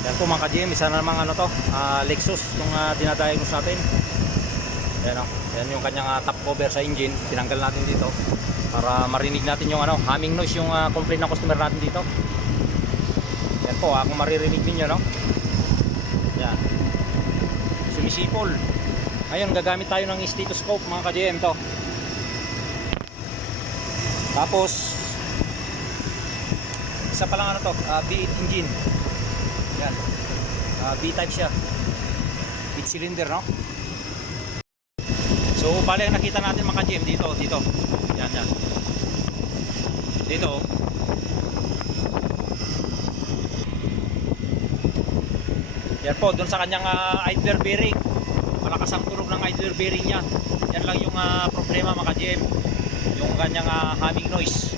Yan po mga ka-GM, isa na namang ano to, Lexus itong dinadiagnose natin. Yan o, yan yung kanyang top cover sa engine. Tinanggal natin dito para marinig natin yung ano, humming noise, yung complaint ng customer natin dito. Yan po, kung maririnig ninyo, no? Yan, sumisipol. Ngayon gagamit tayo ng stethoscope mga ka-GM to. Tapos isa pa lang ano to, V8 engine. Yan, V-type siya, 8 cylinder, no? So bali ang nakita natin mga ka-GM dito. Yan, yan. Dito. Yan po, dun sa kanyang idler bearing. Malakas ang tunog ng idler bearing niya. Yan lang yung problema mga ka-GM. Yung kanyang humming noise.